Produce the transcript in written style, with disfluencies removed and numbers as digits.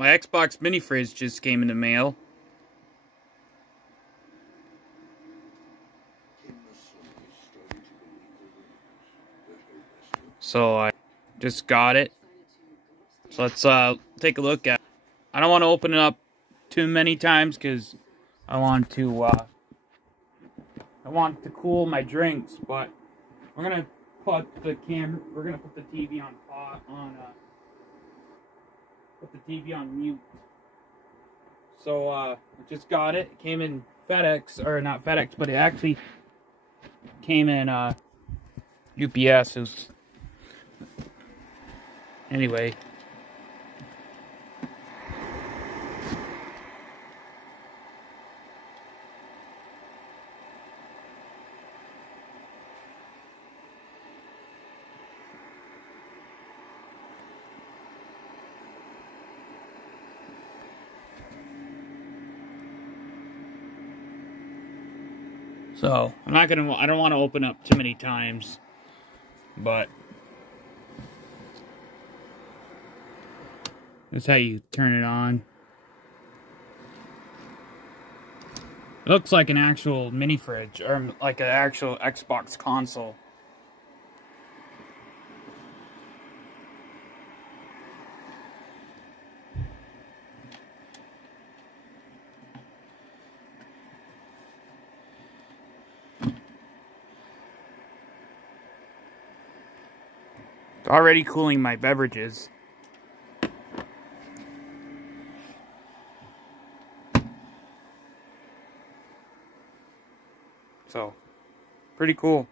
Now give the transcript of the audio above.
My Xbox mini fridge just came in the mail. So I just got it. So let's take a look at it. I don't want to open it up too many times because I want to cool my drinks, but we're gonna put the TV put the TV on mute. So I just got it. It came in FedEx, or not FedEx, but it actually came in UPS. Anyway. So, I don't want to open up too many times, but that's how you turn it on. It looks like an actual mini fridge, or like an actual Xbox console. It's already cooling my beverages. So, pretty cool.